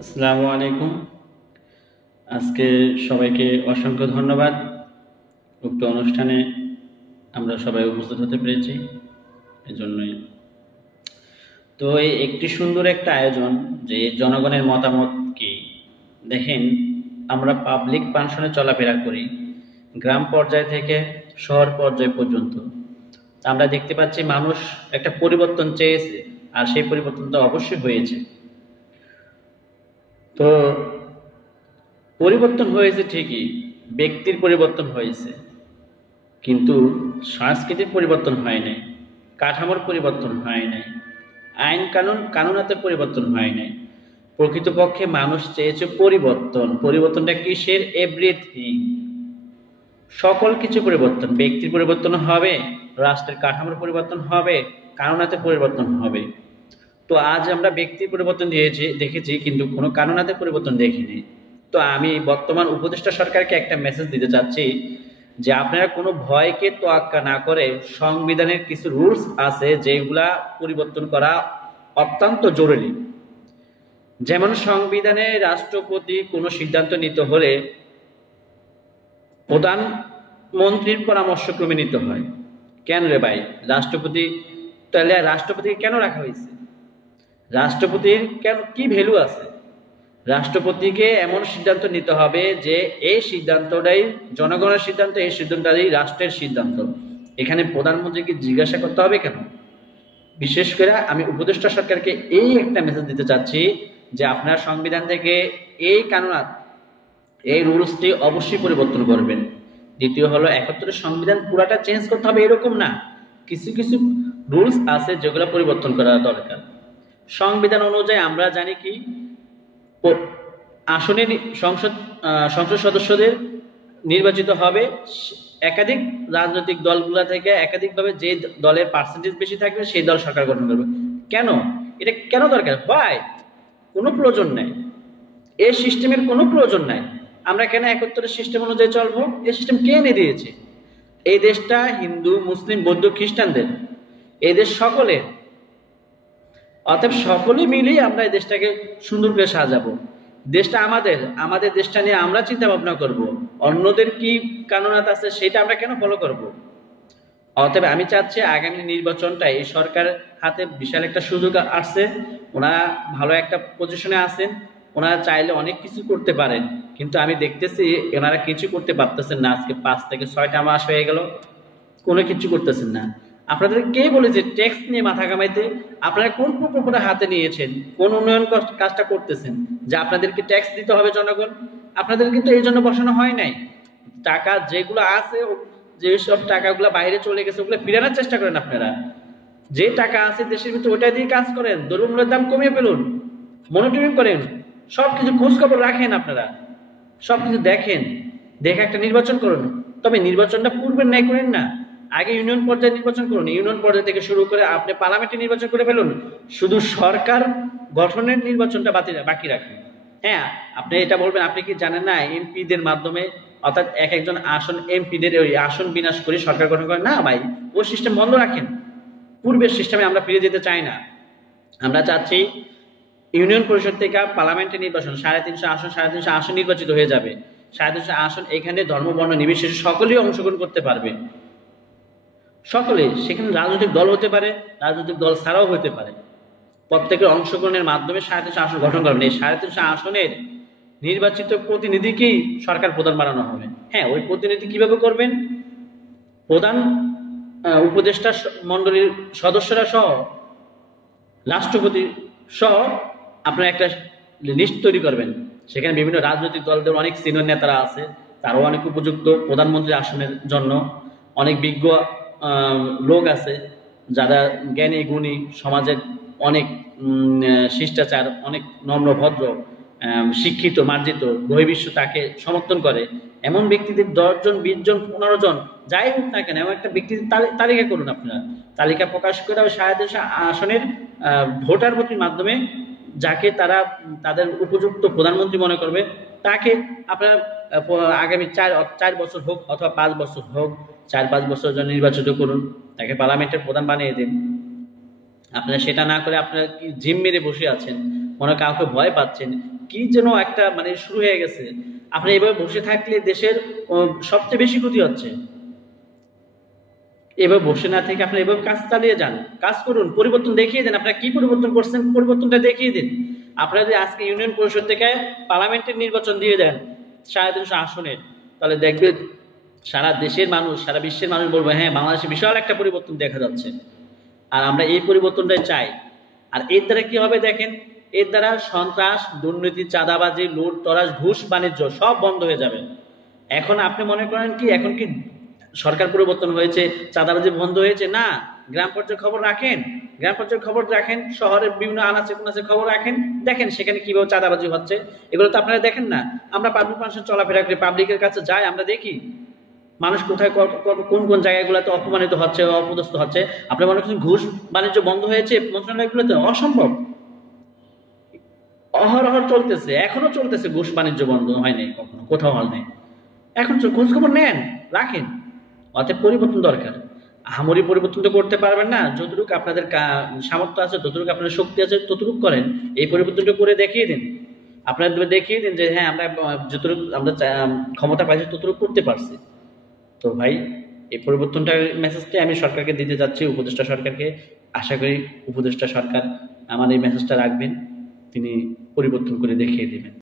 আসসালামু আলাইকুম। আজকে সবাইকে অসংখ্য ধন্যবাদ। উক্ত অনুষ্ঠানে আমরা সবাই উপস্থিত হতে পেরেছি, এজন্যই। তো এই একটি সুন্দর একটা আয়োজন, যে জনগণের মতামত কি। দেখেন, আমরা পাবলিক ফাংশনে চলাফেরা করি, গ্রাম পর্যায় থেকে শহর পর্যায় পর্যন্ত। তা আমরা দেখতে পাচ্ছি মানুষ একটা পরিবর্তন চেয়েছে, আর সেই পরিবর্তনটা অবশ্যই হয়েছে। তো পরিবর্তন হয়েছে ঠিকই, ব্যক্তির পরিবর্তন হয়েছে, কিন্তু সংস্কৃতির পরিবর্তন হয় নাই, কাঠামোর পরিবর্তন হয় নাই, আইন কানুন কানুনাতের পরিবর্তন হয় নাই। প্রকৃতপক্ষে মানুষ চেয়েছে পরিবর্তন। পরিবর্তনটা কিসের? এভরিথিং, সকল কিছু পরিবর্তন। ব্যক্তির পরিবর্তন হবে, রাষ্ট্রের কাঠামোর পরিবর্তন হবে, কানুনাতের পরিবর্তন হবে। তো আজ আমরা ব্যক্তির পরিবর্তন দেখেছি, কিন্তু কোনো কানুনাতের পরিবর্তন দেখিনি। তো আমি বর্তমান উপদেষ্টা সরকারকে একটা মেসেজ দিতে চাচ্ছি, যে আপনারা কোনো ভয়কে তোয়াক্কা না করে সংবিধানের কিছু রুলস আছে যেগুলা পরিবর্তন করা অত্যন্ত জরুরি। যেমন সংবিধানে রাষ্ট্রপতি কোনো সিদ্ধান্ত নিতে হলে প্রধানমন্ত্রীর পরামর্শক্রমে নিতে হয়। কেন রে ভাই? রাষ্ট্রপতি, তাহলে রাষ্ট্রপতিকে কেন রাখা হয়েছে? রাষ্ট্রপতির কেন, কি ভ্যালু আছে? রাষ্ট্রপতিকে এমন সিদ্ধান্ত নিতে হবে যে এই সিদ্ধান্তটাই জনগণের সিদ্ধান্ত, এই সিদ্ধান্তটাই রাষ্ট্রের সিদ্ধান্ত। এখানে প্রধানমন্ত্রীকে জিজ্ঞাসা করতে হবে কেন? বিশেষ করে আমি উপদেষ্টা সরকারকে এই একটা মেসেজ দিতে চাচ্ছি, যে আপনার সংবিধান থেকে এই কানুনাত, এই রুলসটি অবশ্যই পরিবর্তন করবেন। দ্বিতীয় হলো, 71 সংবিধান পুরাটা চেঞ্জ করতে হবে এরকম না, কিছু কিছু রুলস আছে যেগুলো পরিবর্তন করা দরকার। সংবিধান অনুযায়ী আমরা জানি কি, আসনের সংসদ সদস্যদের নির্বাচিত হবে একাধিক রাজনৈতিক দলগুলা থেকে, একাধিকভাবে যে দলের পার্সেন্টেজ বেশি থাকবে সেই দল সরকার গঠন করবে। কেন? এটা কেন দরকার হয়? কোনো প্রয়োজন নাই, এই সিস্টেমের কোনো প্রয়োজন নাই। আমরা কেন 71 সিস্টেম অনুযায়ী চলবো? এই সিস্টেম কে এনে দিয়েছে? এই দেশটা হিন্দু, মুসলিম, বৌদ্ধ, খ্রিস্টানদের, এই দেশ সকলের। অতএব সকলে মিলেই আমরা এই দেশটাকে সুন্দর করে সাজাবো। দেশটা আমাদের, আমাদের দেশটা নিয়ে আমরা চিন্তা ভাবনা করব। অন্যদের কি কানুনাত আছে সেটা আমরা কেন ফলো করব? অতএব আমি চাচ্ছি আগামী নির্বাচনটা, এই সরকার হাতে বিশাল একটা সুযোগ আসছে, ওনারা ভালো একটা পজিশনে আছেন, ওনারা চাইলে অনেক কিছু করতে পারেন, কিন্তু আমি দেখতেছি ওনারা কিছু করতে পারতেছেন না। আজকে 5 থেকে 6টা মাস হয়ে গেল, কোনো কিছু করতেছেন না। আপনাদের কে বলেছে ট্যাক্স নিয়ে মাথা কামাইতে? আপনারা কোন প্রকল্পটা হাতে নিয়েছেন? কোন উন্নয়ন কাজটা করতেছেন যে আপনাদেরকে ট্যাক্স দিতে হবে জনগণ? আপনাদের কিন্তু এই জন্য বসানো হয় নাই। টাকা যেগুলো আছে, যেসব টাকাগুলো বাইরে চলে গেছে ওগুলো ফিরানোর চেষ্টা করেন আপনারা। যে টাকা আছে দেশের ভিতরে ওটা দিয়ে কাজ করেন, দ্রব্যমূল্যের দাম কমিয়ে ফেলুন, মনিটরিং করেন, সবকিছু খোঁজ খবর রাখেন আপনারা, সবকিছু দেখেন, দেখে একটা নির্বাচন করুন। তবে নির্বাচনটা পূর্বের ন্যায় করেন না, আগে ইউনিয়ন পর্যায়ে নির্বাচন করুন, ইউনিয়ন পর্যায় থেকে শুরু করে আপনি পার্লামেন্টে নির্বাচন করে ফেলুন, শুধু সরকার গঠনের নির্বাচনটা বাকি রাখেন। হ্যাঁ, আপনি এটা বলবেন, আপনি কি জানেন না এমপিদের মাধ্যমে, অর্থাৎ এক একজন আসন এমপিদের ওই আসন বিনাশ করে সরকার গঠন করেন? না ভাই, ওই সিস্টেম বন্ধ রাখেন। পূর্বের সিস্টেমে আমরা ফিরে যেতে চাই না। আমরা চাচ্ছি ইউনিয়ন পরিষদ থেকে পার্লামেন্টে নির্বাচন, 350 আসন, 350 আসন নির্বাচিত হয়ে যাবে। 350 আসন, এখানে ধর্ম বর্ণ নির্বিশেষে সকলেই অংশগ্রহণ করতে পারবে। সকলে, সেখানে রাজনৈতিক দল হতে পারে, রাজনৈতিক দল ছাড়াও হতে পারে। প্রত্যেকের অংশগ্রহণের মাধ্যমে 350 আসন গঠন করবেন। এই 350 আসনের নির্বাচিত প্রতিনিধিকেই সরকার প্রধান বানানো হবে। হ্যাঁ, ওই প্রতিনিধি কিভাবে করবেন? প্রধান উপদেষ্টা মন্ডলীর সদস্যরা সহ, রাষ্ট্রপতি সহ আপনারা একটা লিস্ট তৈরি করবেন। সেখানে বিভিন্ন রাজনৈতিক দলদের অনেক সিনিয়র নেতারা আছে, তারাও অনেক উপযুক্ত প্রধানমন্ত্রী আসনের জন্য। অনেক বিজ্ঞ লোক আছে, যারা জ্ঞানী গুণী, সমাজের অনেক শিষ্টাচার, অনেক নম্র ভদ্র, শিক্ষিত, মার্জিত, বহির্বিশ্ব তাকে সমর্থন করে। এমন ব্যক্তিদের 10 জন, 20 জন, 15 জন, যাই হোক না কেন, এমন একটা ব্যক্তির তালিকা করুন আপনারা। তালিকা প্রকাশ করে ওই 350 আসনের ভোটার ভোটের মাধ্যমে যাকে তারা তাদের উপযুক্ত প্রধানমন্ত্রী মনে করবে, তাকে আপনারা আগামী 4 বছর হোক অথবা 5 বছর হোক, 4-5 বছর জন্য নির্বাচিত করুন, তাকে পার্লামেন্টের প্রধান বানিয়ে দিন। আপনারা সেটা না করে আপনারা কি জিম মেরে বসে আছেন, মনে কাউকে ভয় পাচ্ছেন? কি যেন একটা মানে শুরু হয়ে গেছে। আপনি এভাবে বসে থাকলে দেশের সবচেয়ে বেশি ক্ষতি হচ্ছে। এভাবে বসে না থেকে আপনি এভাবে কাজ চালিয়ে যান, কাজ করুন, পরিবর্তন দেখিয়ে দেন। আপনারা কি পরিবর্তন করছেন, পরিবর্তনটা দেখিয়ে দিন। আপনারা যদি আজকে ইউনিয়ন পরিষদ থেকে পার্লামেন্টের নির্বাচন দিয়ে দেন 350 আসনের, তাহলে দেখবেন সারা দেশের মানুষ, সারা বিশ্বের মানুষ বলবে হ্যাঁ, বাংলাদেশে বিশাল একটা পরিবর্তন দেখা যাচ্ছে। আর আমরা এই পরিবর্তনটাই চাই। আর এর দ্বারা কি হবে দেখেন, এর দ্বারা সন্ত্রাস, দুর্নীতি, চাঁদাবাজি, লুট তরাজ, ঘুষ বাণিজ্য সব বন্ধ হয়ে যাবে। এখন আপনি মনে করেন কি এখন কি সরকার পরিবর্তন হয়েছে, চাঁদাবাজি বন্ধ হয়েছে? না। গ্রাম পর্যায়ের খবর রাখেন, গ্রাম পর্যায়ের খবর রাখেন, শহরের বিভিন্ন আনাচে কোনাচে খবর রাখেন, দেখেন সেখানে কিভাবে চাঁদাবাজি হচ্ছে। এগুলো তো আপনারা দেখেন না। আমরা পাবলিক মানুষের চলাফেরা করি, পাবলিকের কাছে যাই, আমরা দেখি মানুষ কোথায় কোন কোন জায়গাগুলোতে অপমানিত হচ্ছে, অপদস্থ হচ্ছে। আপনি মনে করছেন ঘুষ বাণিজ্য বন্ধ হয়েছে মন্ত্রণালয়গুলোতে? অসম্ভব। অহরহ চলতেছে, এখনো চলতেছে। ঘুষ বাণিজ্য বন্ধ হয় নাই কখনো, কোথাও হয় নাই। এখন খোঁজ খবর নেন, রাখেন। অতএব পরিবর্তন দরকার। আহামরি পরিবর্তন তো করতে পারবেন না, যতটুকু আপনাদের সামর্থ্য আছে, যতটুকু আপনাদের শক্তি আছে ততটুকু করেন। এই পরিবর্তনটা করে দেখিয়ে দিন। আপনারা দেখিয়ে দিন যে হ্যাঁ, আমরা যতটুকু আমরা ক্ষমতা পাইছি ততটুকু করতে পারছি। তো ভাই, এই পরিবর্তনটার মেসেজটি আমি সরকারকে দিতে যাচ্ছি, উপদেষ্টা সরকারকে। আশা করি উপদেষ্টা সরকার আমার এই মেসেজটা রাখবেন, তিনি পরিবর্তন করে দেখিয়ে দেবেন।